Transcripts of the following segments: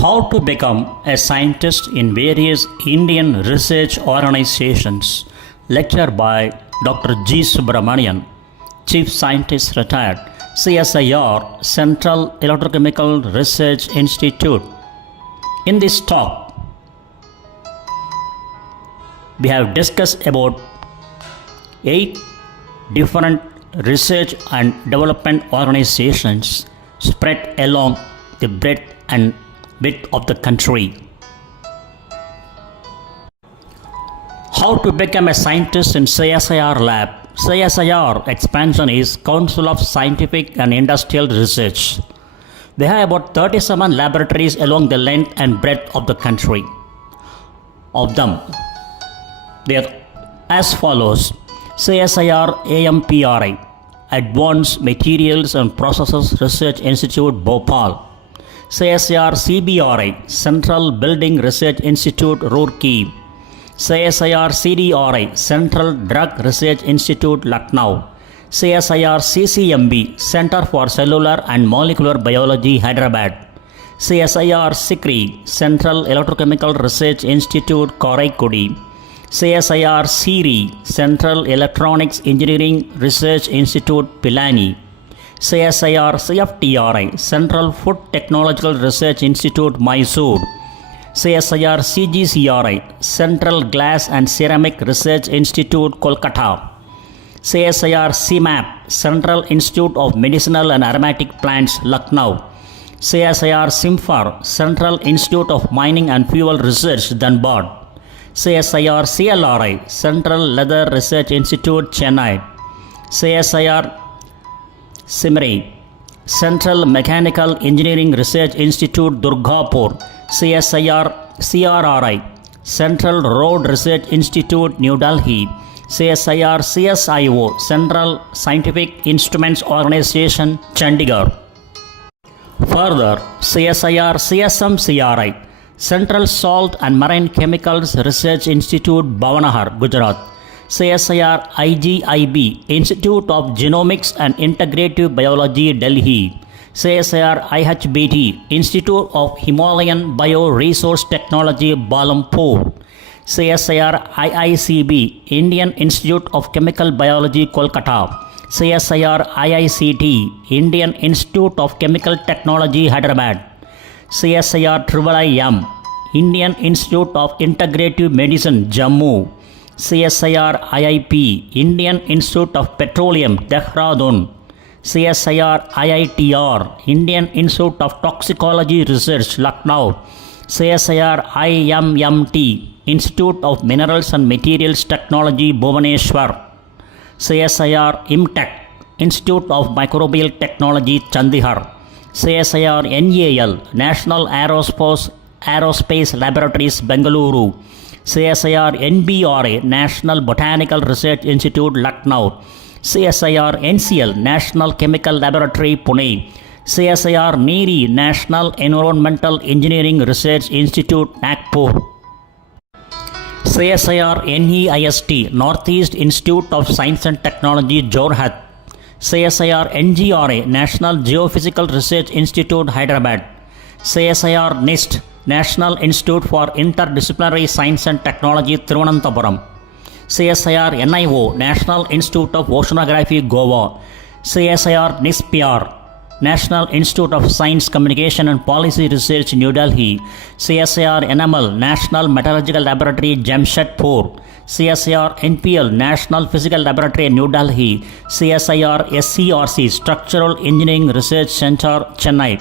How to become a scientist in various Indian research organizations. Lecture by Dr.G.Subramanian, Chief Scientist Retired, CSIR Central Electrochemical Research Institute. In this talk, we have discussed about 8 different research and development organizations spread along the breadth and width of the country. How to become a scientist in CSIR lab. CSIR expansion is Council of Scientific and Industrial Research. They have about 37 laboratories along the length and breadth of the country. Of them, they are as follows: CSIR AMPRI, Advanced Materials and Processes Research Institute, Bhopal. CSIR CBRI, Central Building Research Institute, Roorkee. CSIR CDRI, Central Drug Research Institute, Lucknow. CSIR CCMB, Center for Cellular and Molecular Biology, Hyderabad. CSIR SICRI, Central Electrochemical Research Institute, Karaikudi. CSIR CIRI, Central Electronics Engineering Research Institute, Pilani. CSIR CFTRI, Central Food Technological Research Institute, Mysore. CSIR CGCRI, Central Glass and Ceramic Research Institute, Kolkata. CSIR CMAP, Central Institute of Medicinal and Aromatic Plants, Lucknow. CSIR SIMFAR, Central Institute of Mining and Fuel Research, Dhanbad. CSIR CLRI, Central Leather Research Institute, Chennai. CSIR SIMRI, Central Mechanical Engineering Research Institute, Durgapur. CSIR CRRI, Central Road Research Institute, New Delhi. CSIR CSIO, Central Scientific Instruments Organization, Chandigarh. Further, CSIR CSMCRI, Central Salt and Marine Chemicals Research Institute, Bhavanahar, Gujarat. CSIR IGIB, Institute of Genomics and Integrative Biology, Delhi. CSIR IHBT, Institute of Himalayan Bioresource Technology, Balampur. CSIR IICB, Indian Institute of Chemical Biology, Kolkata. CSIR IICT, Indian Institute of Chemical Technology, Hyderabad. CSIR IIIM, Indian Institute of Integrative Medicine, Jammu. CSIR IIP, Indian Institute of Petroleum, Dehradun. CSIR IITR, Indian Institute of Toxicology Research, Lucknow. CSIR IMMT, Institute of Minerals and Materials Technology, Bhubaneswar. CSIR M.Tech, Institute of Microbial Technology, Chandigarh. CSIR NAL, National Aerospace Laboratories, Bengaluru. CSIR NBRA, National Botanical Research Institute, Lucknow. CSIR NCL, National Chemical Laboratory, Pune. CSIR NERI, National Environmental Engineering Research Institute, Nagpur. CSIR NEIST, Northeast Institute of Science and Technology, Jorhat. CSIR NGRA, National Geophysical Research Institute, Hyderabad. CSIR NIST, National Institute for Interdisciplinary Science and Technology, Thiruvananthapuram. CSIR NIO, National Institute of Oceanography, Goa. CSIR NISPR, National Institute of Science, Communication and Policy Research, New Delhi. CSIR NML, National Metallurgical Laboratory, Jamshedpur. CSIR NPL, National Physical Laboratory, New Delhi. CSIR SCRC, Structural Engineering Research Center, Chennai.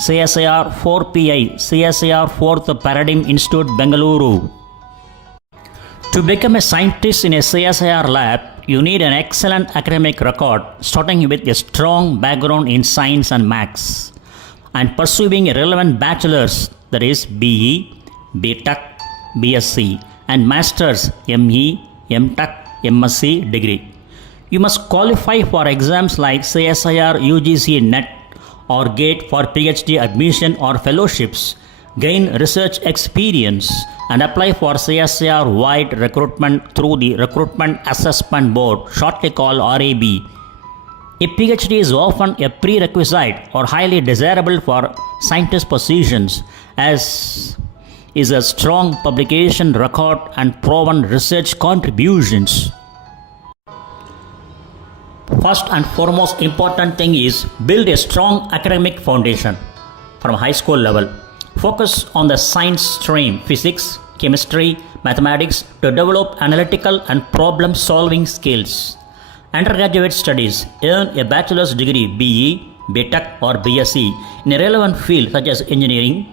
CSIR 4PI, CSIR 4th Paradigm Institute, Bengaluru. To become a scientist in a CSIR lab, you need an excellent academic record, starting with a strong background in science and maths, and pursuing a relevant bachelor's, that is BE, B.Tech, B.Sc, and master's ME, M.Tech, M.Sc degree. You must qualify for exams like CSIR-UGC NET or GATE for PhD admission or fellowships, gain research experience, and apply for CSIR-wide recruitment through the Recruitment Assessment Board, shortly called RAB. A PhD is often a prerequisite or highly desirable for scientist positions, as is a strong publication record and proven research contributions. First and foremost important thing is build a strong academic foundation from high school level. Focus on the science stream, physics, chemistry, mathematics to develop analytical and problem solving skills. Undergraduate studies, earn a bachelor's degree BE, B.Tech or B.Sc in a relevant field such as engineering,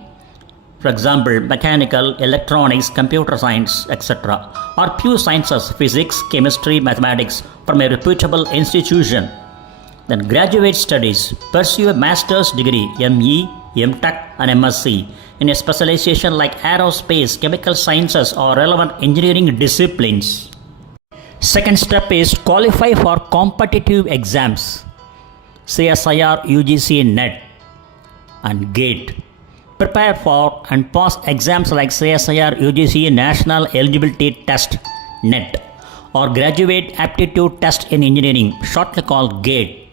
for example mechanical, electronics, computer science, etc. or pure sciences, physics, chemistry, mathematics from a reputable institution. Then graduate studies, pursue a master's degree ME, M.Tech and M.Sc in a specialization like aerospace, chemical sciences or relevant engineering disciplines. Second step is qualify for competitive exams, CSIR-UGC NET and GATE. Prepare for and pass exams like CSIR-UGC National Eligibility Test NET or Graduate Aptitude Test in Engineering, shortly called GATE.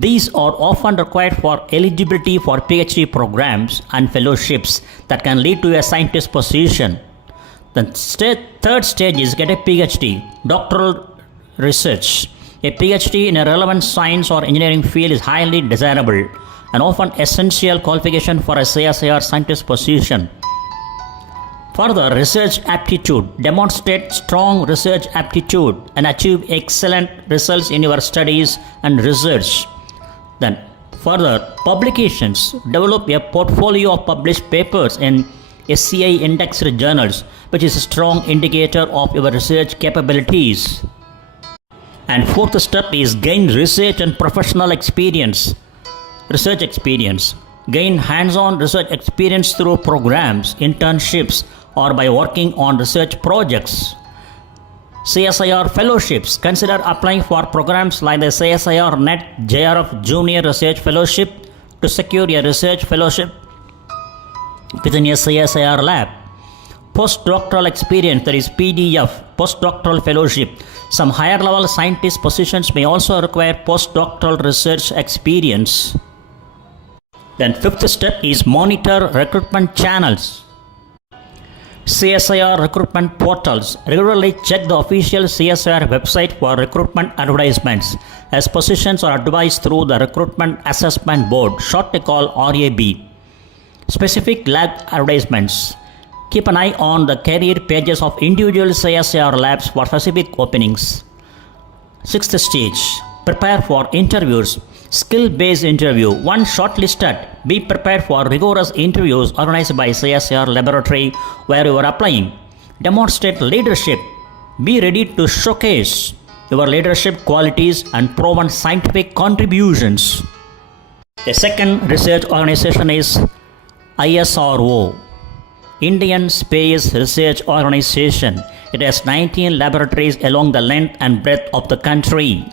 These are often required for eligibility for PhD programs and fellowships that can lead to a scientist position. The third stage is get a PhD, doctoral research. A PhD in a relevant science or engineering field is highly desirable and often essential qualification for a CSIR scientist position. Further, research aptitude. Demonstrate strong research aptitude and achieve excellent results in your studies and research. Then, further, publications. Develop a portfolio of published papers in SCI indexed journals, which is a strong indicator of your research capabilities. And fourth step is gain research and professional experience. Research experience. Gain hands-on research experience through programs, internships, or by working on research projects. CSIR fellowships. Consider applying for programs like the CSIR NET JRF Junior Research Fellowship to secure a research fellowship within a CSIR lab. Postdoctoral experience, that is PDF, postdoctoral fellowship. Some higher level scientist positions may also require postdoctoral research experience. Then fifth step is monitor recruitment channels. CSIR recruitment portals. Regularly check the official CSIR website for recruitment advertisements, as positions are advertised through the Recruitment Assessment Board, shortly called RAB. Specific lab advertisements. Keep an eye on the career pages of individual CSIR labs for specific openings. Sixth stage. Prepare for interviews. Skill-based interview. Once shortlisted, be prepared for rigorous interviews organized by CSIR laboratory where you are applying. Demonstrate leadership. Be ready to showcase your leadership qualities and proven scientific contributions. The second research organization is ISRO, Indian Space Research Organization. It has 19 laboratories along the length and breadth of the country.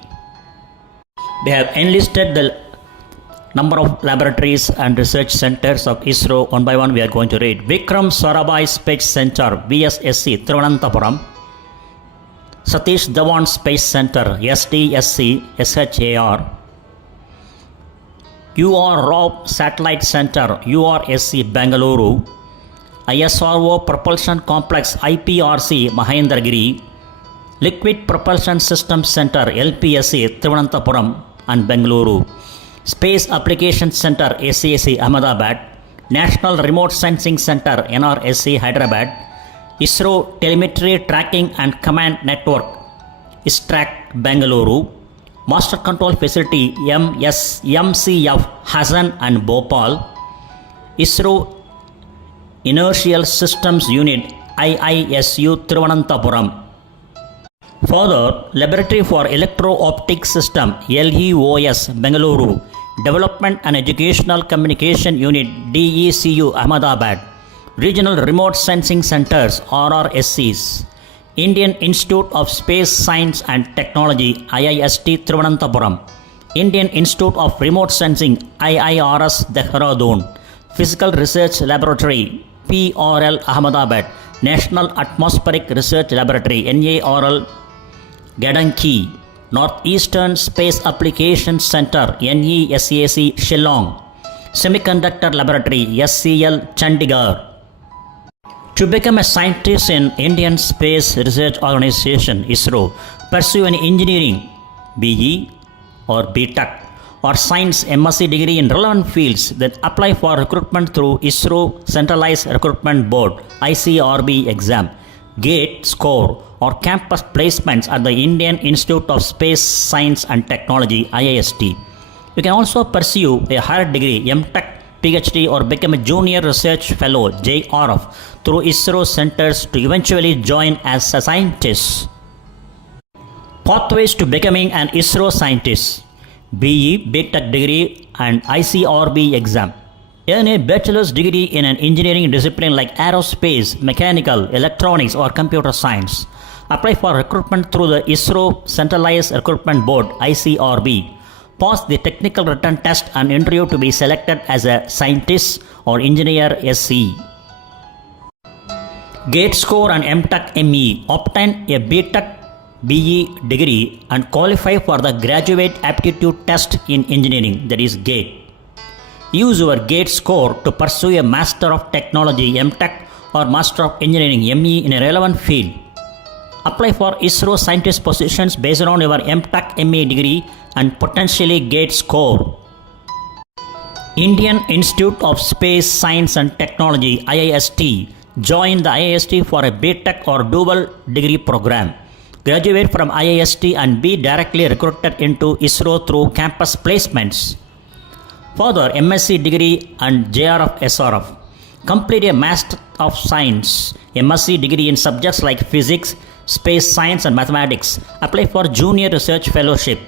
They have enlisted the number of laboratories and research centers of ISRO. One by one we are going to read. Vikram Sarabhai Space Center, VSSC, Thiruvananthapuram. Satish Dhawan Space Center, SDSC, SHAR. UR Rao Satellite Center, URSC, Bengaluru. ISRO Propulsion Complex, IPRC, Mahendragiri. Liquid Propulsion Systems Center, LPSC, Thiruvananthapuram and Bengaluru. Space Application Center, SCSC, Ahmedabad. National Remote Sensing Center, NRSC, Hyderabad. ISRO Telemetry Tracking and Command Network, ISTRAC, Bengaluru. Master Control Facility, MCF, Hassan and Bhopal. ISRO Inertial Systems Unit, IISU, Thiruvananthapuram. Further, Laboratory for Electro-Optic System, LEOS, Bengaluru. Development and Educational Communication Unit, DECU, Ahmedabad. Regional Remote Sensing Centers, RRSCs. Indian Institute of Space Science and Technology, IIST, Thiruvananthapuram. Indian Institute of Remote Sensing, IIRS, Dehradun. Physical Research Laboratory, PRL, Ahmedabad. National Atmospheric Research Laboratory, NARL, Gadanki. Northeastern Space Applications Center NESAC Shillong, Semiconductor Laboratory SCL Chandigarh. To become a scientist in Indian Space Research Organization ISRO, pursue an engineering BE or B.Tech or science M.Sc degree in relevant fields, then apply for recruitment through ISRO Centralized Recruitment Board ICRB exam, GATE score or campus placements at the Indian Institute of Space Science and Technology IIST. You can also pursue a higher degree M.Tech, PhD or become a junior research fellow JRF through ISRO centers to eventually join as a scientist. Pathways to becoming an ISRO scientist: BE, B.Tech degree and ICRB exam. Earn a bachelor's degree in an engineering discipline like aerospace, mechanical, electronics or computer science. Apply for recruitment through the ISRO Centralized Recruitment Board ICRB. Pass the technical written test and interview to be selected as a scientist or engineer SC. GATE score and M.Tech ME. Obtain a B.Tech BE degree and qualify for the Graduate Aptitude Test in Engineering, that is GATE. Use your GATE score to pursue a Master of Technology M.Tech or Master of Engineering ME in a relevant field. Apply for ISRO scientist positions based on your M.Tech ME degree and potentially GATE score. Indian Institute of Space Science and Technology IIST. Join the IIST for a B.Tech or dual degree program. Graduate from IIST and be directly recruited into ISRO through campus placements. Further, M.Sc degree and JRF SRF. Complete a Master of Science M.Sc degree in subjects like physics, space science and mathematics. Apply for junior research fellowship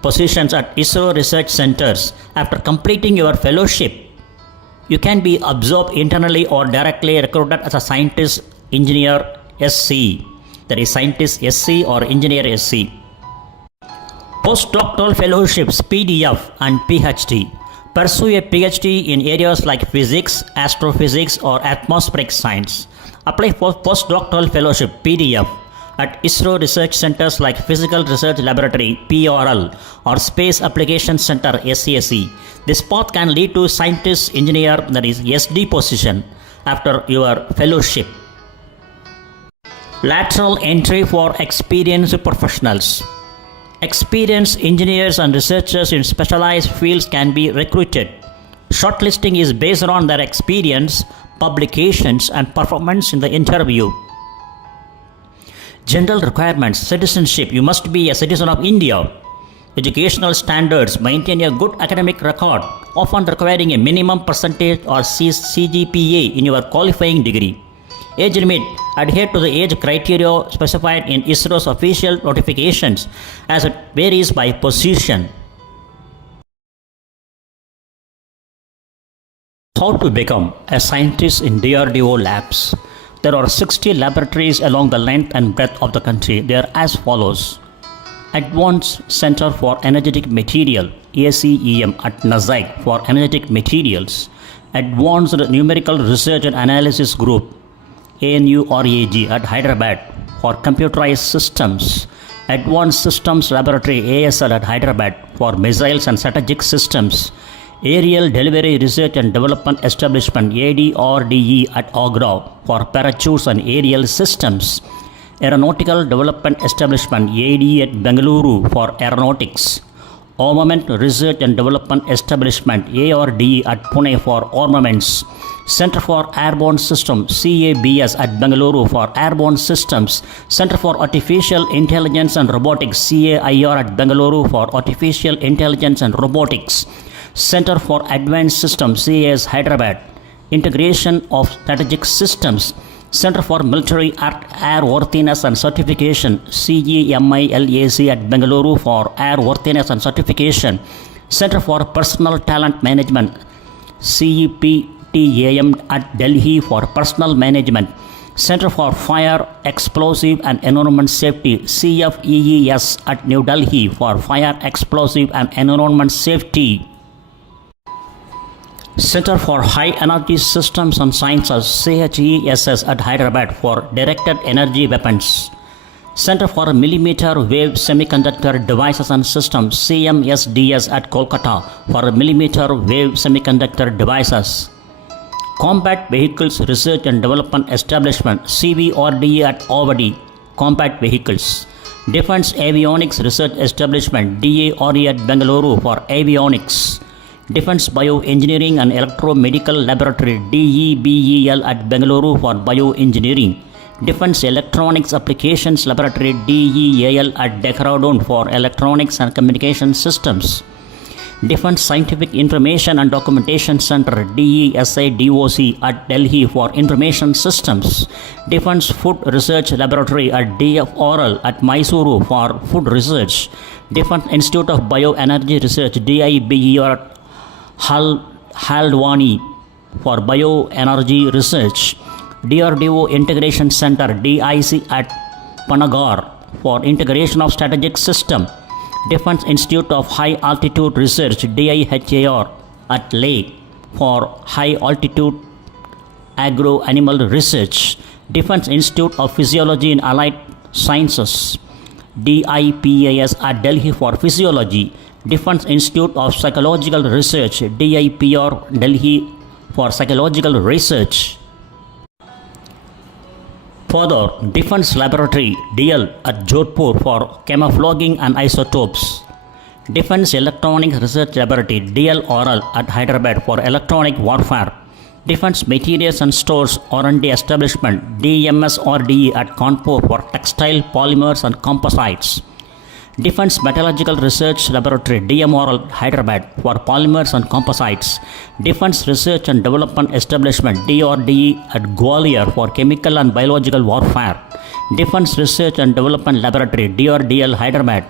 positions at ISRO research centers. After completing your fellowship, you can be absorbed internally or directly recruited as a scientist engineer SC, that is scientist SC or engineer SC. Postdoctoral fellowships PDF and PhD. Pursue a PhD in areas like physics, astrophysics or atmospheric science. Apply for postdoctoral fellowship PDF at ISRO research centers like Physical Research Laboratory PRL or Space Applications Center SCSC. This path can lead to scientist engineer, that is SD position after your fellowship. Lateral entry for experienced professionals. Experienced engineers and researchers in specialized fields can be recruited. Shortlisting is based on their experience, publications and performance in the interview. General requirements: citizenship, you must be a citizen of India. Educational standards: maintain a good academic record, often requiring a minimum percentage or CGPA in your qualifying degree. Age limit: adhere to the age criteria specified in ISRO's official notifications as it varies by position. How to become a scientist in DRDO labs. There are 60 laboratories along the length and breadth of the country. They are as follows: Advanced Center for Energetic Material ACEM at Nasik for energetic materials, Advanced Numerical Research and Analysis Group ANURAG at Hyderabad for computerized systems, Advanced Systems Laboratory ASL at Hyderabad for missiles and strategic systems, Aerial Delivery Research and Development Establishment ADRDE at Agra for parachutes and aerial systems, Aeronautical Development Establishment AD at Bengaluru for aeronautics, Armament Research and Development Establishment ARDE at Pune for armaments, Center for Airborne Systems CABS at Bengaluru for airborne systems, Center for Artificial Intelligence and Robotics CAIR at Bengaluru for artificial intelligence and robotics, Center for Advanced Systems CAS Hyderabad, Integration of Strategic Systems, Center for Military Airworthiness and Certification CGMILAC at Bengaluru for Airworthiness and Certification, Center for Personal Talent Management CEPTAM at Delhi for Personal Management, Center for Fire, Explosive and Environment Safety CFEES at New Delhi for Fire, Explosive and Environment Safety, Center for High Energy Systems and Sciences CHESS at Hyderabad for Directed Energy Weapons, Center for Millimeter Wave Semiconductor Devices and Systems CMSDS at Kolkata for Millimeter Wave Semiconductor Devices. Combat Vehicles Research and Development Establishment CVRDE at Avadi, Combat Vehicles. Defense Avionics Research Establishment DARE at Bengaluru for Avionics. Defense Bioengineering and Electromedical Laboratory DEBEL at Bengaluru for Bioengineering. Defense Electronics Applications Laboratory DEAL at Dehradun for Electronics and Communication Systems. Defense Scientific Information and Documentation Center DESIDOC at Delhi for Information Systems. Defense Food Research Laboratory at DFRL at Mysuru for Food Research. Defense Institute of Bioenergy Research DIBER at Haldwani for Bioenergy Research. DRDO Integration Center DIC at Panagar for Integration of Strategic System. Defense Institute of High Altitude Research DIHAR at Leh for High Altitude Agro Animal Research. Defense Institute of Physiology and Allied Sciences DIPAS at Delhi for Physiology. Defense Institute of Psychological Research DIPR Delhi for Psychological Research. Further, Defense Laboratory DL at Jodhpur for Camouflaging and Isotopes. Defense Electronic Research Laboratory DLRL at Hyderabad for Electronic Warfare. Defense Materials and Stores R&D Establishment DMSRDE at Kanpur for Textile, Polymers and Composites. Defense Metallurgical Research Laboratory DMRL Hyderabad for Polymers and Composites. Defense Research and Development Establishment DRDE at Gwalior for Chemical and Biological Warfare. Defense Research and Development Laboratory DRDL Hyderabad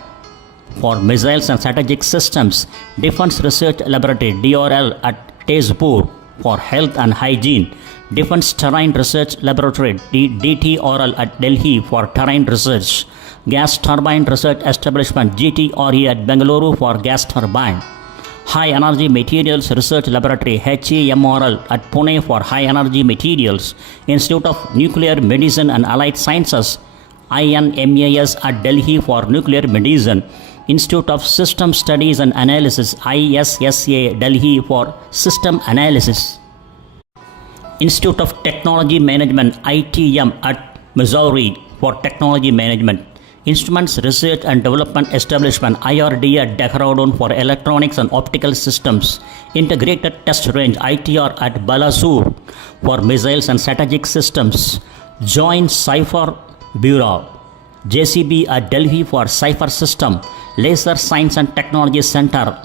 for Missiles and Strategic Systems. Defense Research Laboratory DRL at Tezpur for Health and Hygiene. Defense Terrain Research Laboratory DTRL at Delhi for Terrain Research. Gas Turbine Research Establishment GTRE at Bengaluru for Gas Turbine. High Energy Materials Research Laboratory HEMRL at Pune for High Energy Materials. Institute of Nuclear Medicine and Allied Sciences INMAS at Delhi for Nuclear Medicine. Institute of System Studies and Analysis ISSA Delhi for System Analysis. Institute of Technology Management ITM at Missouri for Technology Management. Instruments Research and Development Establishment IRD at Dehradun for Electronics and Optical Systems. Integrated Test Range ITR at Balasur for Missiles and Strategic Systems. Joint Cipher Bureau JCB at Delhi for Cipher System. Laser Science and Technology Center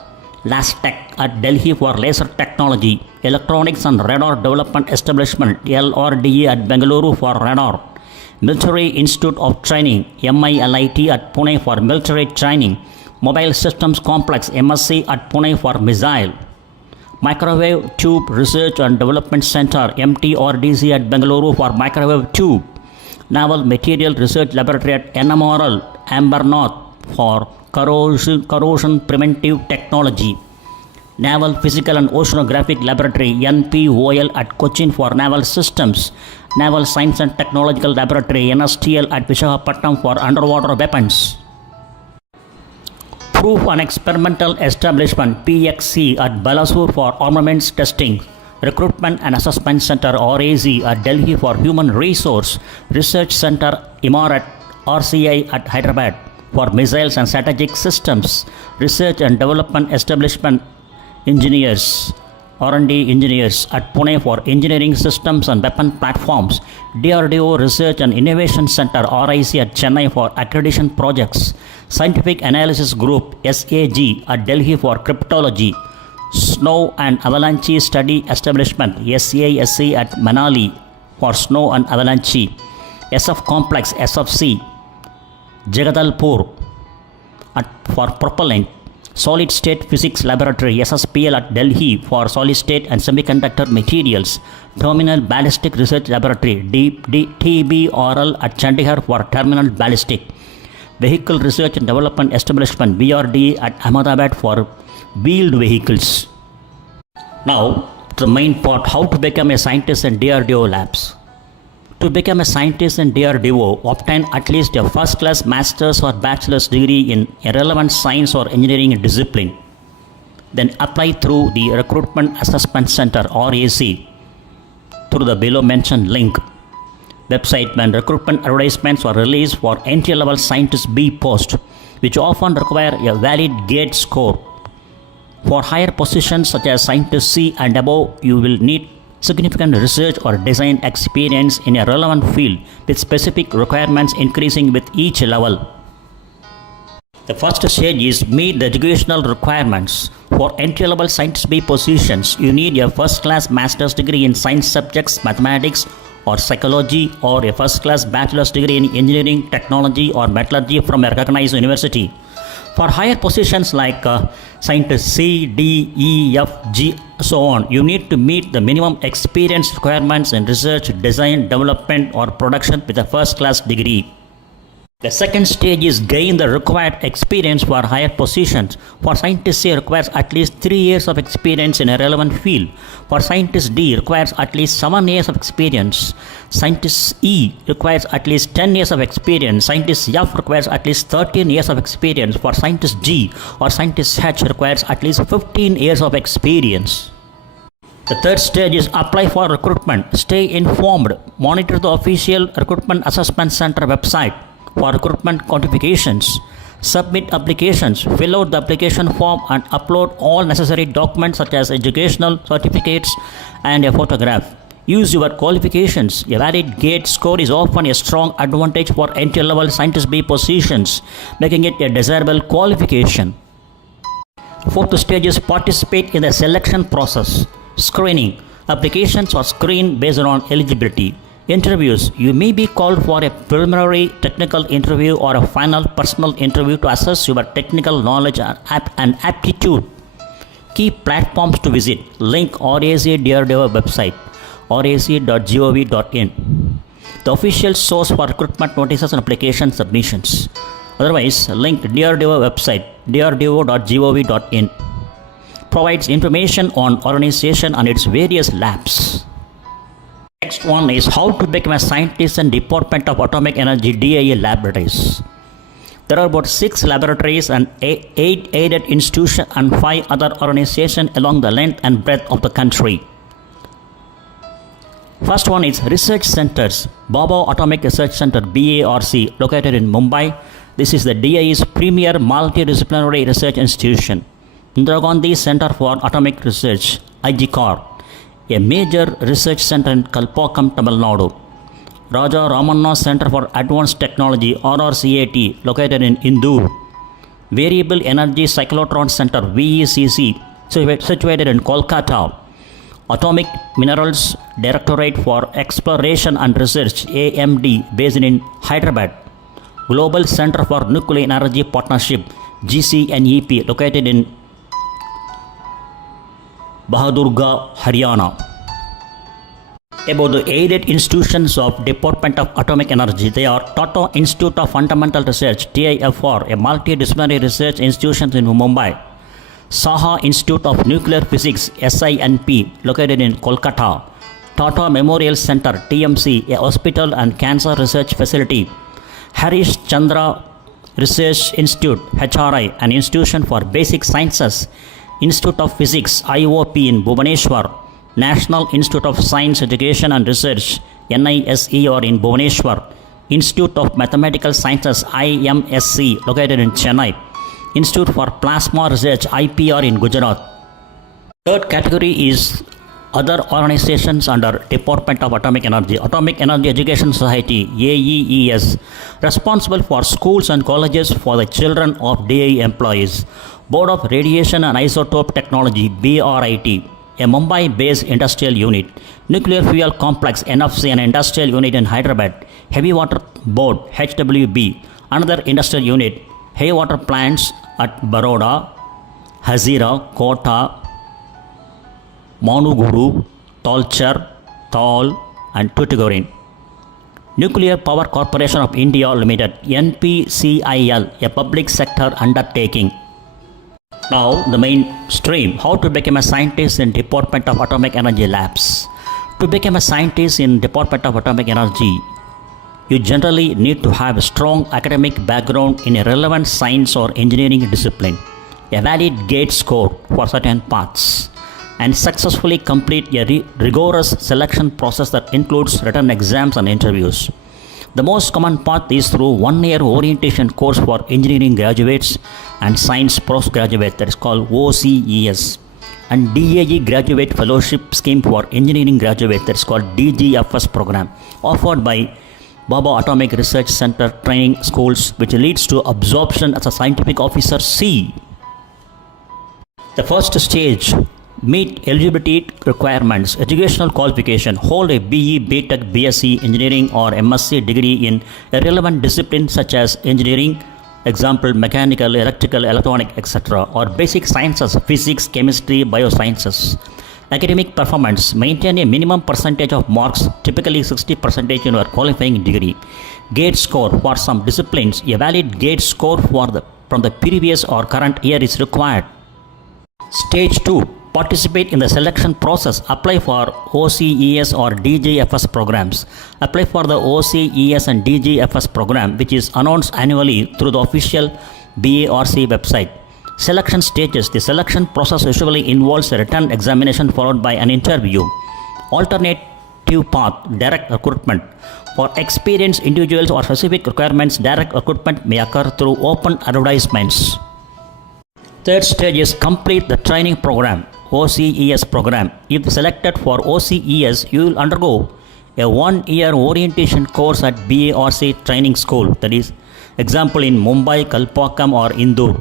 LASTEC at Delhi for Laser Technology. Electronics and Radar Development Establishment LRDE at Bengaluru for Radar. Military Institute of Training MILIT at Pune for Military Training. Mobile Systems Complex M.Sc at Pune for Missile. Microwave Tube Research and Development Center MTRDC at Bengaluru for Microwave Tube. Naval Material Research Laboratory at NMRL Ambernath for Corrosion Preventive Technology. Naval Physical and Oceanographic Laboratory NPOL at Cochin for Naval Systems. Naval Science and Technological Laboratory NSTL at Visakhapatnam for underwater weapons. Proof and Experimental Establishment PXC at Balasur for armaments testing. Recruitment and Assessment Center RAZ at Delhi for Human Resource. Research Center Imarat RCI at Hyderabad for Missiles and Strategic Systems. Research and Development Establishment Engineers R&D Engineers at Pune for Engineering Systems and Weapon Platforms. DRDO Research and Innovation Center RIC at Chennai for Accreditation Projects. Scientific Analysis Group SAG at Delhi for Cryptology. Snow and Avalanche Study Establishment SASC at Manali for Snow and Avalanche. SF Complex SFC Jagadalpur for Propellant. Solid State Physics Laboratory SSPL at Delhi for Solid State and Semiconductor Materials. Terminal Ballistic Research Laboratory TBRL at Chandigarh for Terminal Ballistic. Vehicle Research and Development Establishment BRD at Ahmedabad for Wheeled Vehicles. Now, the main part, how to become a scientist in DRDO labs. To become a scientist in DRDO, obtain at least a first-class master's or bachelor's degree in a relevant science or engineering discipline. Then apply through the Recruitment Assessment Center (RAC) through the below mentioned link. Website when recruitment advertisements are released for entry-level scientist B post, which often require a valid GATE score. For higher positions such as scientist C and above, you will need significant research or design experience in a relevant field with specific requirements increasing with each level. The first stage is meet the educational requirements. For entry-level scientist B positions, you need a first-class master's degree in science subjects, mathematics or psychology, or a first-class bachelor's degree in engineering, technology or metallurgy from a recognized university. For higher positions like scientist C, D, E, F, G, so on, you need to meet the minimum experience requirements in research, design, development or production with a first-class degree. The second stage is gain the required experience for higher positions. For scientist C requires at least 3 years of experience in a relevant field. For scientist D requires at least 7 years of experience. Scientist E requires at least 10 years of experience. Scientist F requires at least 13 years of experience. For scientist G or scientist H requires at least 15 years of experience. The third stage is apply for recruitment. Stay informed. Monitor the official Recruitment Assessment Center website for recruitment notifications. Submit applications, fill out the application form and upload all necessary documents such as educational certificates and a photograph. Use your qualifications. A valid GATE score is often a strong advantage for entry-level scientist B positions, making it a desirable qualification. Fourth stage is participate in the selection process. Screening. Applications are screened based on eligibility. Interviews. You may be called for a preliminary technical interview or a final personal interview to assess your technical knowledge and aptitude. Key platforms to visit. Link RAC DRDO website rac.gov.in, the official source for recruitment notices and application submissions. Otherwise, link DRDO website drdo.gov.in provides information on organization and its various labs. Next one is how to become a scientist in Department of Atomic Energy DIE laboratories. There are about 6 laboratories and 8 aided institutions and 5 other organizations along the length and breadth of the country. First one is Research Centers. Baba Atomic Research Center BARC located in Mumbai. This is the DIE's premier multidisciplinary research institution. Indira Gandhi Center for Atomic Research IGCAR, a major research center in Kalpakkam, Tamil Nadu. Raja Ramanna Center for Advanced Technology RRCAT located in Indore. Variable Energy Cyclotron Center VECC situated in Kolkata. Atomic Minerals Directorate for Exploration and Research AMD based in Hyderabad. Global Center for Nuclear Energy Partnership GCNEP located in Bahadurgarh, Haryana. About the aided institutions of Department of Atomic Energy, they are Tata Institute of Fundamental Research TIFR, a multidisciplinary research institution in Mumbai. Saha Institute of Nuclear Physics SINP located in Kolkata. Tata Memorial Center TMC, a hospital and cancer research facility. Harish Chandra Research Institute HRI, an institution for basic sciences. Institute of Physics IOP in Bhubaneswar. National Institute of Science Education and Research NISER in Bhubaneswar. Institute of Mathematical Sciences IMSC located in Chennai. Institute for Plasma Research IPR in Gujarat. Third category is other organizations under Department of Atomic Energy. Atomic Energy Education Society AEES, responsible for schools and colleges for the children of DIE employees. Board of Radiation and Isotope Technology BRIT, a Mumbai-based industrial unit. Nuclear Fuel Complex NFC, an industrial unit in Hyderabad. Heavy Water Board HWB, another industrial unit. Heavy water plants at Baroda, Hazira, Kota, Manuguru, Talcher, Thal and Tuticorin. Nuclear Power Corporation of India Limited NPCIL, a public sector undertaking. Now the main stream, how to become a scientist in Department of Atomic Energy Labs. To become a scientist in Department of Atomic Energy, you generally need to have a strong academic background in a relevant science or engineering discipline, a valid gate score for certain paths, and successfully complete a rigorous selection process that includes written exams and interviews. The most common path is through 1-year orientation course for engineering graduates and science postgraduate, that is called OCES, and DAE graduate fellowship scheme for engineering graduate, that is called DGFS program, offered by Baba Atomic Research Center training schools, which leads to absorption as a scientific officer C. The first stage, meet eligibility requirements, educational qualification, hold a BE, B.Tech, B.Sc, engineering or M.Sc degree in a relevant discipline such as engineering, example mechanical, electrical, electronic, etc., or basic sciences, physics, chemistry, biosciences. Academic performance, maintain a minimum percentage of marks, typically 60% in your qualifying degree. Gate score for some disciplines, a valid gate score from the previous or current year is required. Stage 2, participate in the selection process. Apply for OCES or DGFS programs. Apply for the OCES and DGFS program, which is announced annually through the official BARC website. Selection stages. The selection process usually involves a written examination followed by an interview. Alternative path, direct recruitment. For experienced individuals or specific requirements, direct recruitment may occur through open advertisements. Third stage is complete the training program, OCES program. If selected for OCES, you will undergo a 1-year orientation course at BARC training school, that is, example in Mumbai, Kalpakkam or Indore.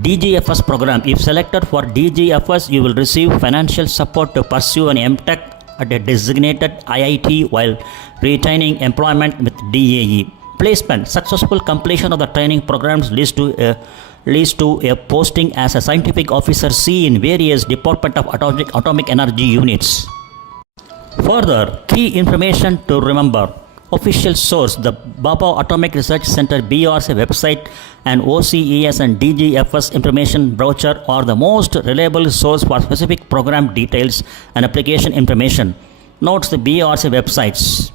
DGFS program, if selected for DGFS, you will receive financial support to pursue an M.Tech at a designated IIT while retaining employment with DAE. Placement, successful completion of the training programs leads to a posting as a scientific officer C in various Department of Atomic Energy units. Further, key information to remember. Official source, the Baba Atomic Research Center BRC website and OCES and DGFS information brochure are the most reliable source for specific program details and application information. Notes the BRC websites.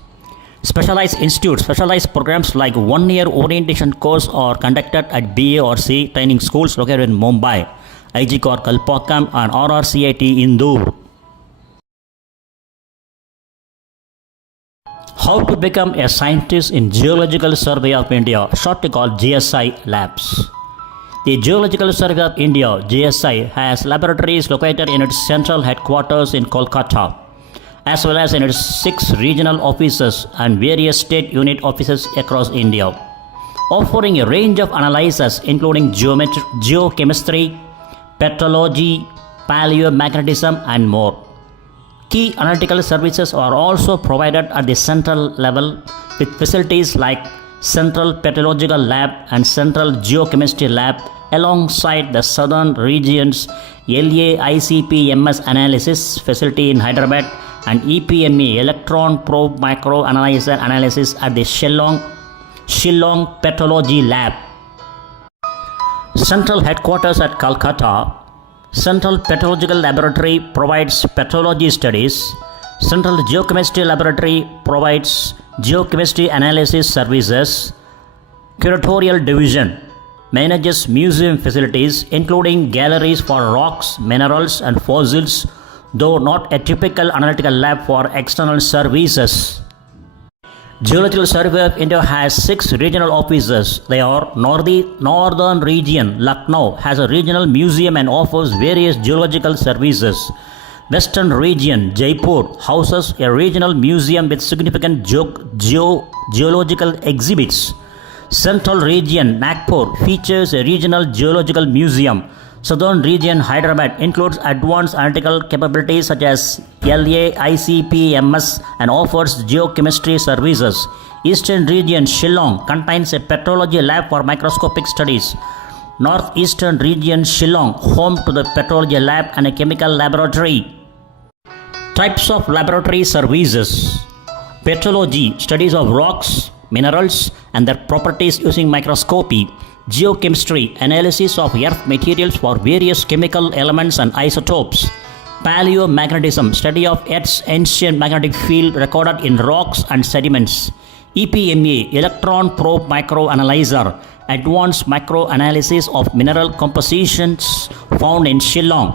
Specialized institutes, specialized programs like 1-year orientation course are conducted at BARC training schools located in Mumbai, IGCOR Kalpakkam and RRCIT Indore. How to become a scientist in Geological Survey of India, shortly called GSI labs. The Geological Survey of India, GSI, has laboratories located in its central headquarters in Kolkata, as well as in its 6 regional offices and various state unit offices across India, offering a range of analyses including geochemistry, petrology, paleomagnetism and more. Key analytical services are also provided at the central level with facilities like Central Petrological Lab and Central Geochemistry Lab alongside the southern region's LAICP-MS analysis facility in Hyderabad and EPME Electron Probe Microanalyzer analysis at the Shillong Petrology Lab. Central headquarters at Calcutta. Central Petrological Laboratory provides petrology studies. Central Geochemistry Laboratory provides geochemistry analysis services. Curatorial Division manages museum facilities including galleries for rocks, minerals and fossils, though not a typical analytical lab for external services. Geological Survey of India has 6 regional offices. They are Northern Region, Lucknow, has a regional museum and offers various geological services. Western Region, Jaipur, houses a regional museum with significant geological exhibits. Central Region, Nagpur, features a regional geological museum. Southern Region, Hyderabad, includes advanced analytical capabilities such as LAICP-MS and offers geochemistry services. Eastern Region, Shillong, contains a petrology lab for microscopic studies. Northeastern Region, Shillong, home to the petrology lab and a chemical laboratory. Types of laboratory services. Petrology, studies of rocks, minerals and their properties using microscopy. Geochemistry, analysis of earth materials for various chemical elements and isotopes. Paleomagnetism, study of Earth's ancient magnetic field recorded in rocks and sediments. EPMA, electron probe microanalyzer, advanced microanalysis of mineral compositions found in Shillong.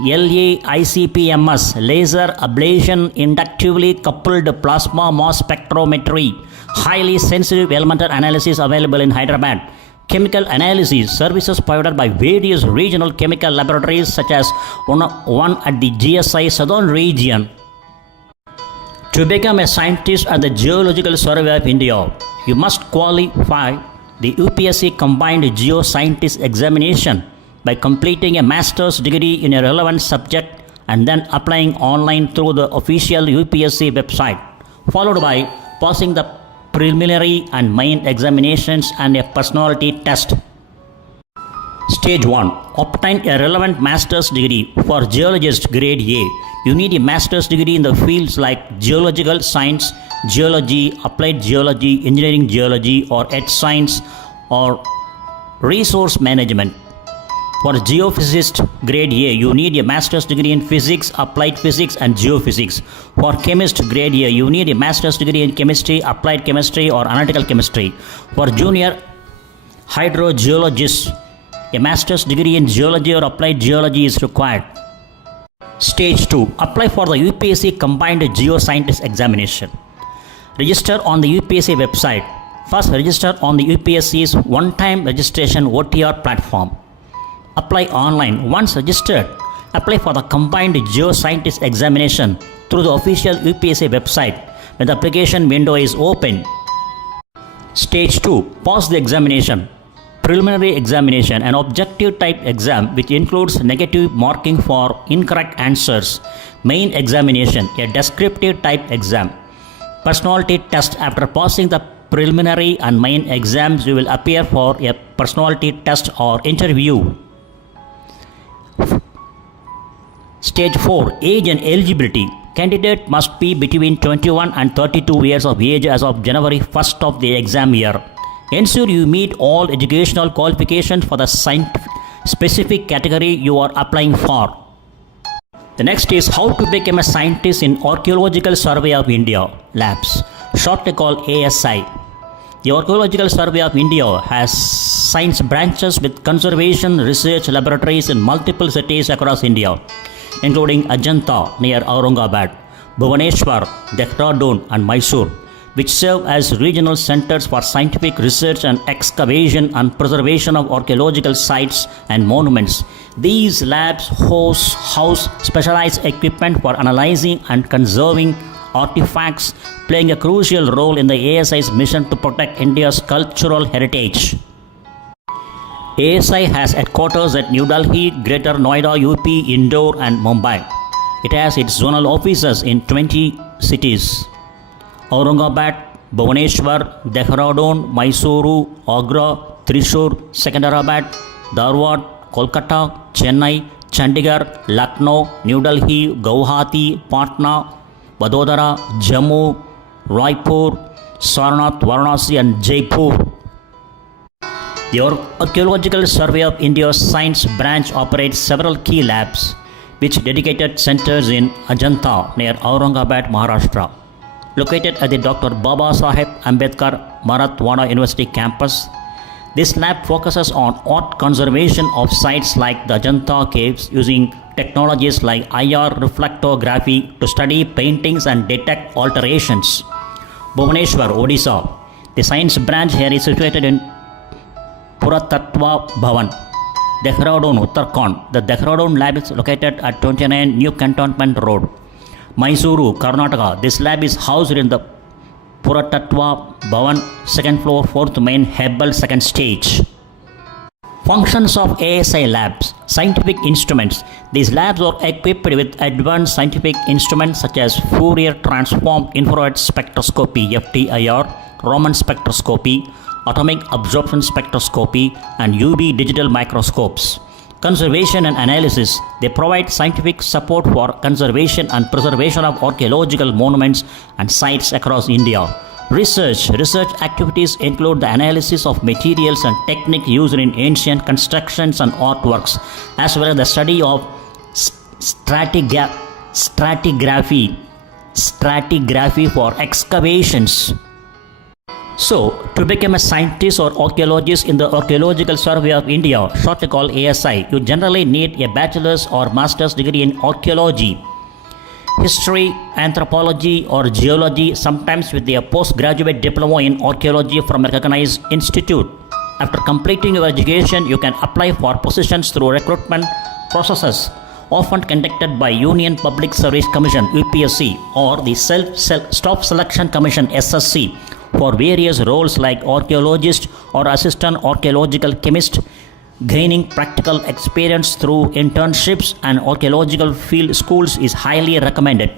LAICPMS, laser ablation inductively coupled plasma mass spectrometry, highly sensitive elemental analysis available in Hyderabad. Chemical analysis services provided by various regional chemical laboratories such as one at the GSI Southern region. To become a scientist at the Geological Survey of India, you must qualify the UPSC Combined Geoscientist Examination by completing a master's degree in a relevant subject and then applying online through the official UPSC website, followed by passing the preliminary and main examinations and a personality test. Stage 1. Obtain a relevant master's degree. For geologist grade A, you need a master's degree in the fields like geological science, geology, applied geology, engineering geology, or earth science, or resource management. For geophysicist grade A, you need a master's degree in physics, applied physics, and geophysics. For chemist grade A, you need a master's degree in chemistry, applied chemistry, or analytical chemistry. For junior hydrogeologist, a master's degree in geology or applied geology is required. Stage 2. Apply for the UPSC Combined Geoscientist Examination. Register on the UPSC website. First, register on the UPSC's one-time registration OTR platform. Apply online. Once registered, apply for the Combined Geoscientist Examination through the official UPSC website when the application window is open. Stage 2. Pass the examination. Preliminary examination, an objective type exam which includes negative marking for incorrect answers. Main examination, a descriptive type exam. Personality test. After passing the preliminary and main exams, you will appear for a personality test or interview. Stage 4. Age and eligibility. Candidate must be between 21 and 32 years of age as of January 1st of the exam year. Ensure you meet all educational qualifications for the specific category you are applying for. The next is how to become a scientist in Archaeological Survey of India labs, shortly called ASI. The Archaeological Survey of India has science branches with conservation research laboratories in multiple cities across India, including Ajanta near Aurangabad, Bhubaneswar, Dehradun, and Mysore, which serve as regional centers for scientific research and excavation and preservation of archaeological sites and monuments. These labs house specialized equipment for analyzing and conserving artifacts, playing a crucial role in the ASI's mission to protect India's cultural heritage. ASI has headquarters at New Delhi, Greater Noida, UP, Indore, and Mumbai. It has its zonal offices in 20 cities: Aurangabad, Bhubaneswar, Dehradun, Mysuru, Agra, Thrissur, Secunderabad, Dharwad, Kolkata, Chennai, Chandigarh, Lucknow, New Delhi, Guwahati, Patna, Vadodara, Jammu, Raipur, Sarnath, Varanasi, and Jaipur. The Archaeological Survey of India's science branch operates several key labs, which dedicated centers in Ajanta near Aurangabad, Maharashtra. Located at the Dr. Babasaheb Ambedkar Marathwada University campus, this lab focuses on art conservation of sites like the Ajanta caves using technologies like IR reflectography to study paintings and detect alterations. Bhubaneswar, Odisha. The science branch here is situated in Puratatva Bhavan. Dehradun, Uttarakhand. The Dehradun lab is located at 29 New Cantonment Road. Mysuru, Karnataka. This lab is housed in the Puratatva Bhavan, 2nd floor, 4th main, Hebbal, 2nd stage. Functions of ASI labs. Scientific instruments. These labs are equipped with advanced scientific instruments such as Fourier transform infrared spectroscopy (FTIR), Raman spectroscopy, atomic absorption spectroscopy, and UV digital microscopes. Conservation and analysis. They provide scientific support for conservation and preservation of archaeological monuments and sites across India. Research activities include the analysis of materials and technique used in ancient constructions and artworks, as well as the study of stratigraphy for excavations. So, to become a scientist or archaeologist in the Archaeological Survey of India, shortly called ASI, you generally need a bachelor's or master's degree in archaeology, history, anthropology, or geology, sometimes with a postgraduate diploma in archaeology from a recognized institute. After completing your education, you can apply for positions through recruitment processes, often conducted by Union Public Service Commission (UPSC) or the Staff Selection Commission (SSC) for various roles like archaeologist or assistant archaeological chemist. Gaining practical experience through internships and archaeological field schools is highly recommended.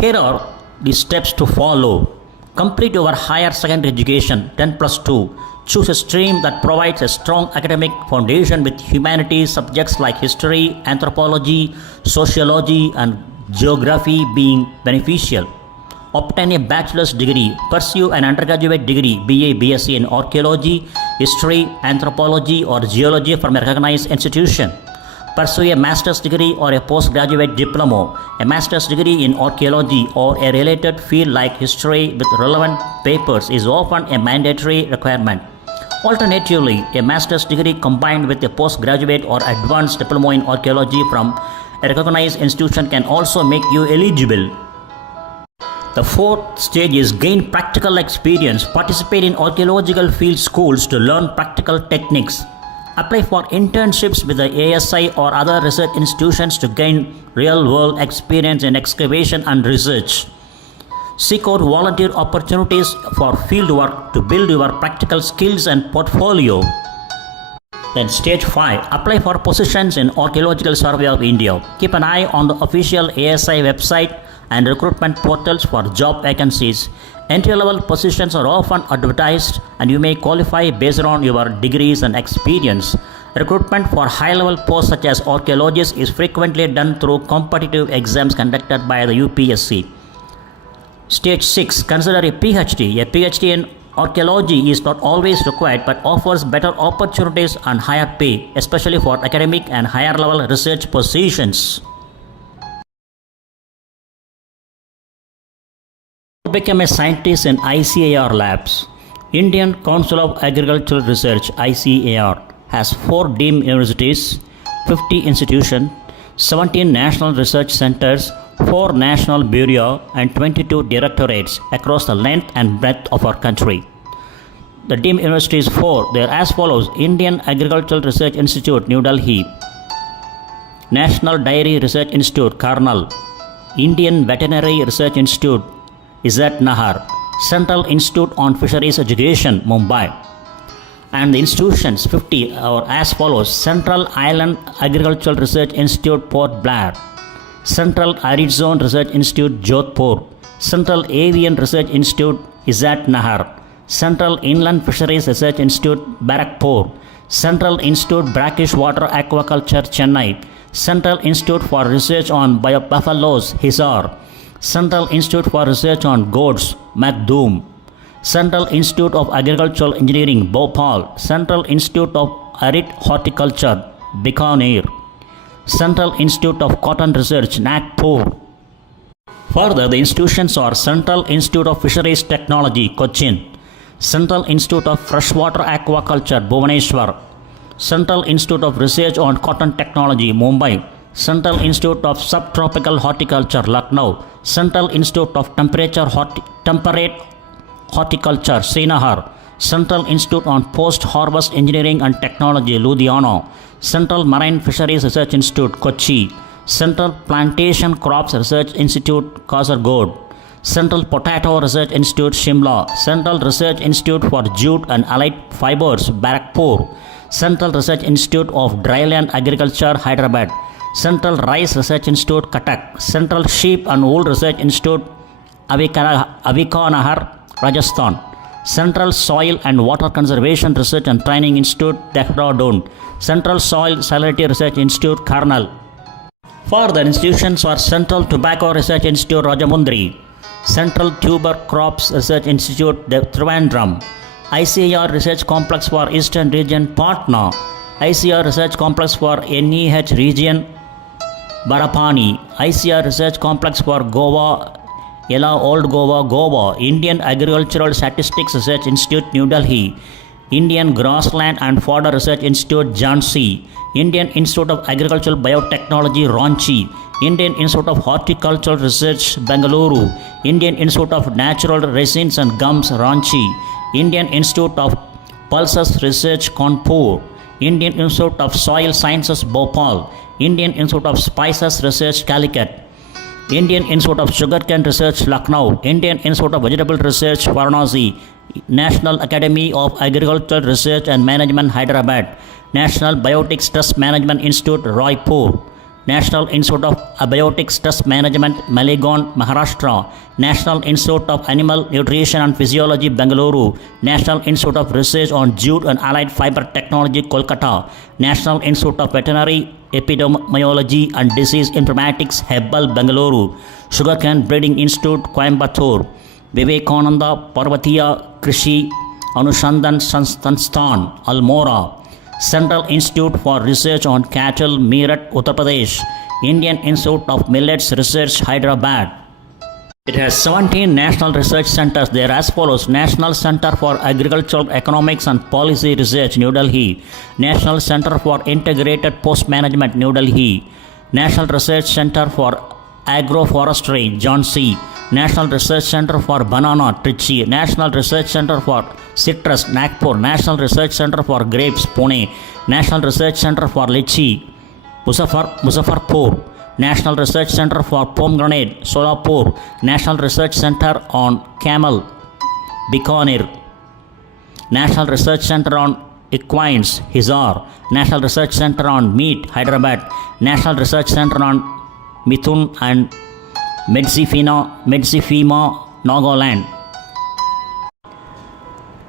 Here are the steps to follow. Complete your higher secondary education 10+2. Choose a stream that provides a strong academic foundation with humanities subjects like history, anthropology, sociology, and geography being beneficial. Obtain a bachelor's degree. Pursue an undergraduate degree, BA, B.Sc in archaeology, history, anthropology, or geology from a recognized institution. Pursue a master's degree or a postgraduate diploma. A master's degree in archaeology or a related field like history with relevant papers is often a mandatory requirement. Alternatively, a master's degree combined with a postgraduate or advanced diploma in archaeology from a recognized institution can also make you eligible. The fourth stage is gain practical experience. Participate in archaeological field schools to learn practical techniques. Apply for internships with the ASI or other research institutions to gain real-world experience in excavation and research. Seek out volunteer opportunities for field work to build your practical skills and portfolio. Then stage 5. Apply for positions in Archaeological Survey of India. Keep an eye on the official ASI website and recruitment portals for job vacancies. Entry-level positions are often advertised and you may qualify based on your degrees and experience. Recruitment for high-level posts such as archaeologist is frequently done through competitive exams conducted by the UPSC. Stage 6. Consider a PhD. A PhD in archaeology is not always required but offers better opportunities and higher pay, especially for academic and higher-level research positions. To become a scientist in ICAR labs. Indian Council of Agricultural Research (ICAR) has 4 deemed universities, 50 institutions, 17 national research centers, 4 national bureaux, and 22 directorates across the length and breadth of our country. The deemed universities 4, they are as follows: Indian Agricultural Research Institute, New Delhi; National Dairy Research Institute, Karnal; Indian Veterinary Research Institute, Izzat Nahar; Central Institute on Fisheries Education, Mumbai. And the institutions 50 are as follows: Central Island Agricultural Research Institute, Port Blair; Central Arid Zone Research Institute, Jodhpur; Central Avian Research Institute, Izzat Nahar; Central Inland Fisheries Research Institute, Barakpur; Central Institute Brackish Water Aquaculture, Chennai; Central Institute for Research on Buffaloes, Hisar; Central Institute for Research on Goats, Makdoum; Central Institute of Agricultural Engineering, Bhopal; Central Institute of Arid Horticulture, Bikaner; Central Institute of Cotton Research, Nagpur. Further, the institutions are Central Institute of Fisheries Technology, Cochin; Central Institute of Freshwater Aquaculture, Bhubaneswar; Central Institute of Research on Cotton Technology, Mumbai; Central Institute of Subtropical Horticulture, Lucknow; Central Institute of Temperate Horticulture, Srinagar; Central Institute on Post-Harvest Engineering and Technology, Ludhiana; Central Marine Fisheries Research Institute, Kochi; Central Plantation Crops Research Institute, Kasargod; Central Potato Research Institute, Shimla; Central Research Institute for Jute and Allied Fibers, Barakpur; Central Research Institute of Dryland Agriculture, Hyderabad; Central Rice Research Institute, Cuttack; Central Sheep and Wool Research Institute, Avikanahar, Rajasthan; Central Soil and Water Conservation Research and Training Institute, Dehradun; Central Soil Salinity Research Institute, Karnal. Further institutions are Central Tobacco Research Institute, Rajamundry; Central Tuber Crops Research Institute, Trivandrum; ICAR Research Complex for Eastern Region, Patna; ICAR Research Complex for NEH Region, Barapani, ICR Research Complex for Goa, Yella Old Goa, Goa, Indian Agricultural Statistics Research Institute, New Delhi, Indian Grassland and Fodder Research Institute, Jhansi, Indian Institute of Agricultural Biotechnology, Ranchi, Indian Institute of Horticultural Research, Bengaluru, Indian Institute of Natural Resins and Gums, Ranchi, Indian Institute of Pulses Research, Kanpur, Indian Institute of Soil Sciences, Bhopal, Indian Institute of Spices Research, Calicut, Indian Institute of Sugarcane Research, Lucknow, Indian Institute of Vegetable Research, Varanasi, National Academy of Agricultural Research and Management, Hyderabad, National Biotic Stress Management Institute, Raipur, National Institute of Abiotic Stress Management, Malegaon, Maharashtra, National Institute of Animal Nutrition and Physiology, Bengaluru, National Institute of Research on Jute and Allied Fiber Technology, Kolkata, National Institute of Veterinary Epidemiology and Disease Informatics, Hebbal, Bengaluru, Sugarcane Breeding Institute, Coimbatore, Vivekananda Parvatiya Krishi Anushandan Sansthan, Almora, Central Institute for Research on Cattle, Meerut, Uttar Pradesh, Indian Institute of Millets Research, Hyderabad. It has 17 national research centers. They are as follows: National Center for Agricultural Economics and Policy Research, New Delhi; National Center for Integrated Post Management, New Delhi; National Research Center for Agroforestry, Jhansi; National Research Center for Banana, Trichy; National Research Center for Citrus, Nagpur; National Research Center for Grapes, Pune; National Research Center for Lychee, Muzaffarpur; National Research Center for Pomegranate, Solapur; National Research Center on Camel, Bikaner; National Research Center on Equines, Hisar; National Research Center on Meat, Hyderabad; National Research Center on Mithun and Medzifima, Nagaland;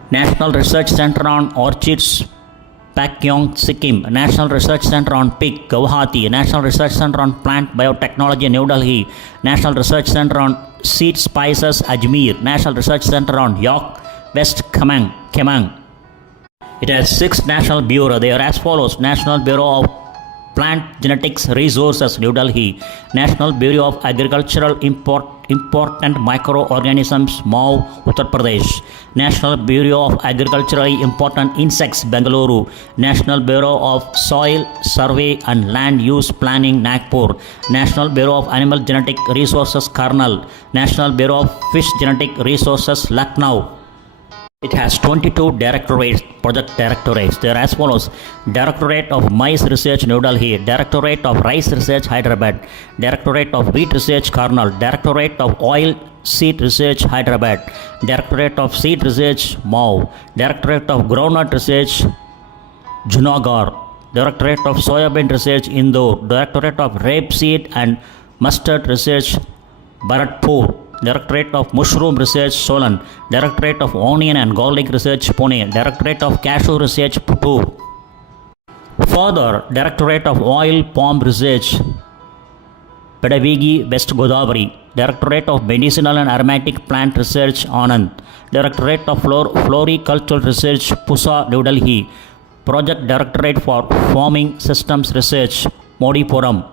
National Research Center on Orchids, Pakyong, Sikkim; National Research Center on Pig, Guwahati; National Research Center on Plant Biotechnology, New Delhi; National Research Center on Seed Spices, Ajmer; National Research Center on York, West Kemang. It has 6 national bureaus. They are as follows: National Bureau of Plant Genetics Resources, New Delhi; National Bureau of Agricultural Important Microorganisms, Mau, Uttar Pradesh; National Bureau of Agriculturally Important Insects, Bengaluru; National Bureau of Soil Survey and Land Use Planning, Nagpur; National Bureau of Animal Genetic Resources, Karnal; National Bureau of Fish Genetic Resources, Lucknow. It has 22 directorates, project directorates. They are as follows: Directorate of Maize Research, New Delhi; Directorate of Rice Research, Hyderabad; Directorate of Wheat Research, Karnal; Directorate of Oil Seed Research, Hyderabad; Directorate of Seed Research, Mau; Directorate of Groundnut Research, Junagadh; Directorate of Soybean Research, Indore; Directorate of Rapeseed and Mustard Research, Bharatpur; Directorate of Mushroom Research, Solan; Directorate of Onion and Garlic Research, Pune; Directorate of Cashew Research, Puttur. Further, Directorate of Oil Palm Research, Pedavigi, West Godavari; Directorate of Medicinal and Aromatic Plant Research, Anand; Directorate of Floricultural Research, Pusa, New Delhi; Project Directorate for Farming Systems Research, Modipuram;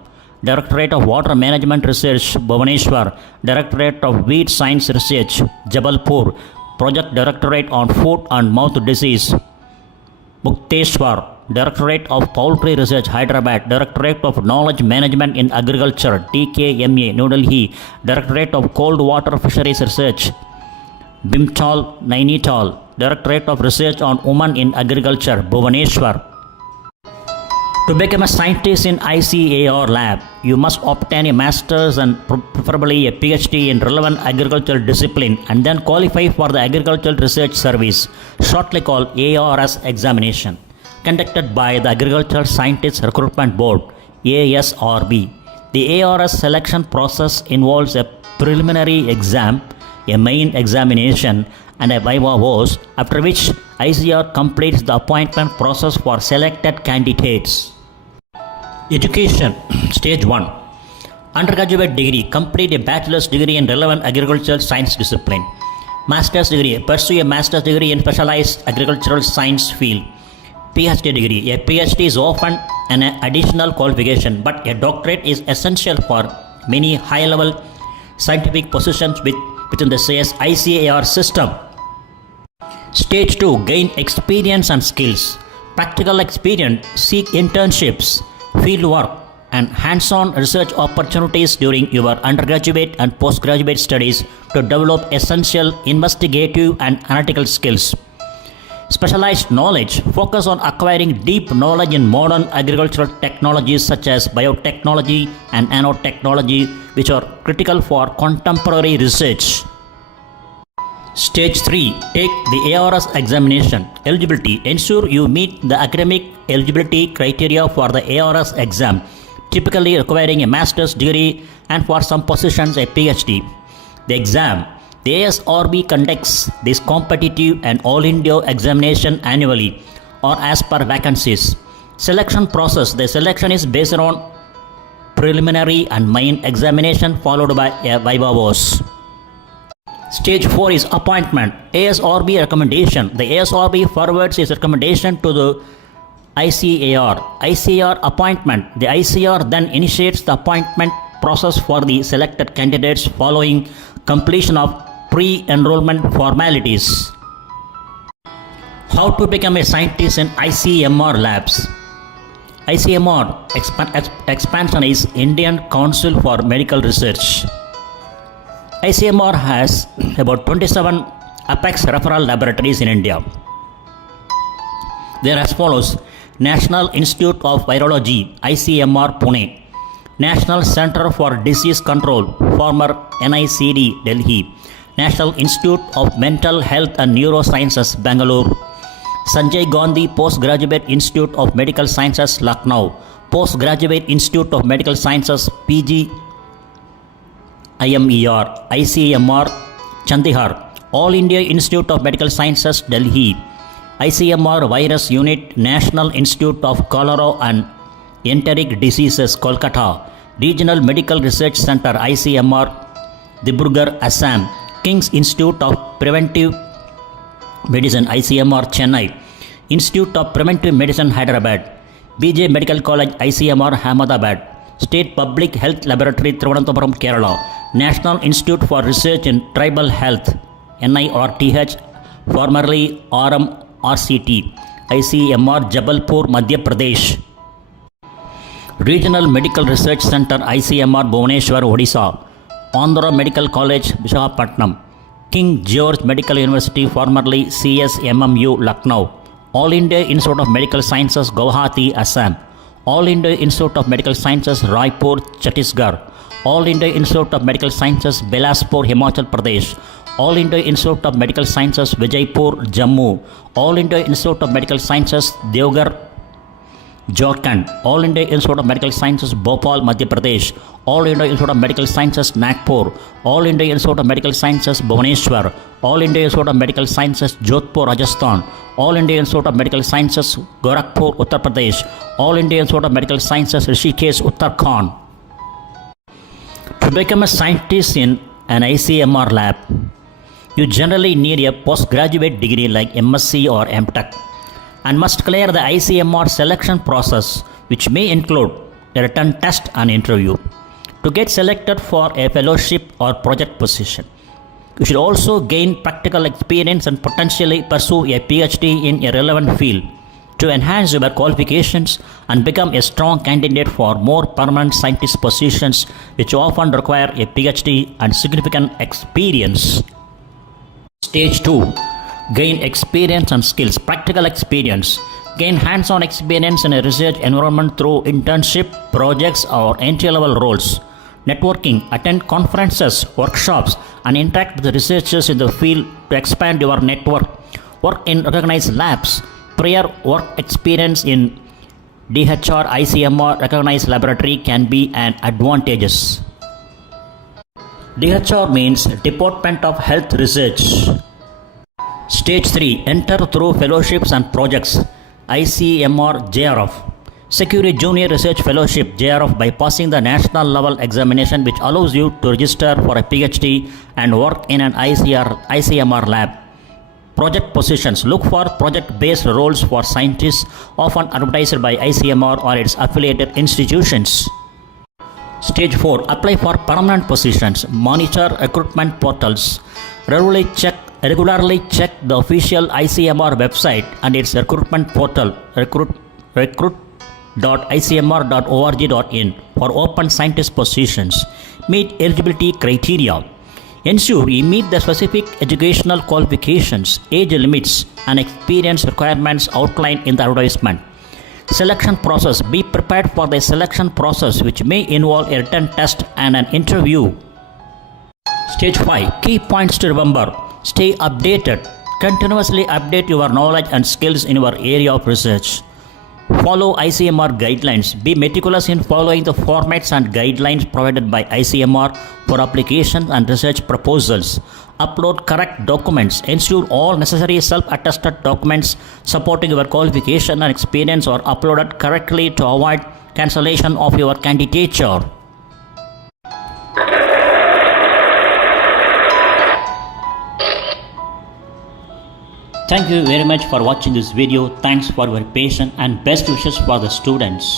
Directorate of Water Management Research, Bhubaneswar; Directorate of Weed Science Research, Jabalpur; Project Directorate on Foot and Mouth Disease, Mukteshwar; Directorate of Poultry Research, Hyderabad; Directorate of Knowledge Management in Agriculture, TKMA, New Delhi; Directorate of Cold Water Fisheries Research, Bhimtal, Nainital; Directorate of Research on Women in Agriculture, Bhubaneswar. To become a scientist in ICAR lab, you must obtain a master's and preferably a PhD in relevant agricultural discipline and then qualify for the Agricultural Research Service, shortly called ARS examination, conducted by the Agricultural Scientists Recruitment Board, ASRB. The ARS selection process involves a preliminary exam, a main examination, and a viva voce, after which ICAR completes the appointment process for selected candidates. Education. Stage 1. Undergraduate degree. Complete a bachelor's degree in relevant agricultural science discipline. Master's degree. Pursue a master's degree in specialized agricultural science field. PhD degree. A PhD is often an additional qualification, but a doctorate is essential for many high-level scientific positions within the CSIR system. Stage 2. Gain experience and skills. Practical experience. Seek internships, field work, and hands-on research opportunities during your undergraduate and postgraduate studies to develop essential investigative and analytical skills. Specialized knowledge. Focus on acquiring deep knowledge in modern agricultural technologies such as biotechnology and nanotechnology, which are critical for contemporary research. Stage 3. Take the ARS examination. Eligibility. Ensure you meet the academic eligibility criteria for the ARS exam, typically requiring a master's degree and for some positions a PhD. The exam. The ASRB conducts this competitive and all-India examination annually or as per vacancies. Selection process. The selection is based on preliminary and main examination followed by a viva voce. Stage 4 is appointment. ASRB recommendation. The ASRB forwards its recommendation to the ICAR. ICAR appointment. The ICAR then initiates the appointment process for the selected candidates following completion of pre-enrollment formalities. How to become a scientist in ICMR labs. ICMR expansion is Indian Council for Medical Research. ICMR has about 27 apex referral laboratories in India. They are as follows: National Institute of Virology, ICMR Pune; National Center for Disease Control, former NICD, Delhi; National Institute of Mental Health and Neurosciences, Bangalore; Sanjay Gandhi Postgraduate Institute of Medical Sciences, Lucknow; Postgraduate Institute of Medical Sciences, PG IMER, ICMR, Chandigarh; All India Institute of Medical Sciences, Delhi; ICMR Virus Unit, National Institute of Cholera and Enteric Diseases, Kolkata; Regional Medical Research Center, ICMR, Dibrugarh, Assam; King's Institute of Preventive Medicine, ICMR, Chennai; Institute of Preventive Medicine, Hyderabad; BJ Medical College, ICMR, Ahmedabad; State Public Health Laboratory, Thiruvananthapuram, Kerala; National Institute for Research in Tribal Health, NIRTH, formerly RMRCT, ICMR, Jabalpur, Madhya Pradesh; Regional Medical Research Center, ICMR, Bhubaneswar, Odisha; Andhra Medical College, Visakhapatnam; King George Medical University, formerly CSMMU, Lucknow; All India Institute of Medical Sciences, Guwahati, Assam; All India Institute of Medical Sciences, Raipur, Chhattisgarh; All India Institute of Medical Sciences, Bilaspur, Himachal Pradesh; All India Institute of Medical Sciences, Vijaypur, Jammu; All India Institute of Medical Sciences, Deoghar, Jharkhand; All India Institute of Medical Sciences, Bhopal, Madhya Pradesh; All India Institute of Medical Sciences, Nagpur; All India Institute of Medical Sciences, Bhubaneswar; All India Institute of Medical Sciences, Jodhpur, Rajasthan; All India Institute of Medical Sciences, Gorakhpur, Uttar Pradesh; All India Institute of Medical Sciences, Rishikesh, Uttarakhand. To become a scientist in an ICMR lab, you generally need a postgraduate degree like M.Sc or M.Tech and must clear the ICMR selection process, which may include a written test and interview. To get selected for a fellowship or project position, you should also gain practical experience and potentially pursue a PhD in a relevant field to enhance your qualifications and become a strong candidate for more permanent scientist positions, which often require a PhD and significant experience. Stage 2. Gain experience and skills. Practical experience. Gain hands-on experience in a research environment through internship, projects, or entry-level roles. Networking. Attend conferences, workshops, and interact with researchers in the field to expand your network. Work in recognized labs. Prior work experience in DHR, ICMR recognized laboratory can be an advantage. DHR means Department of Health Research. Stage 3. Enter through fellowships and projects. ICMR JRF. Secure a junior research fellowship JRF by passing the national level examination, which allows you to register for a PhD and work in an ICMR lab. Project positions. Look for project-based roles for scientists, often advertised by ICMR or its affiliated institutions. Stage 4. Apply for permanent positions. Monitor recruitment portals. Regularly check the official ICMR website and its recruitment portal recruit.icmr.org.in for open scientist positions. Meet eligibility criteria. Ensure you meet the specific educational qualifications, age limits, and experience requirements outlined in the advertisement. Selection process. Be prepared for the selection process, which may involve a written test and an interview. Stage 5. Key points to remember. Stay updated. Continuously update your knowledge and skills in your area of research. Follow ICMR guidelines. Be meticulous in following the formats and guidelines provided by ICMR for applications and research proposals. Upload correct documents. Ensure all necessary self-attested documents supporting your qualification and experience are uploaded correctly to avoid cancellation of your candidature. Thank you very much for watching this video. Thanks for your patience and best wishes for the students.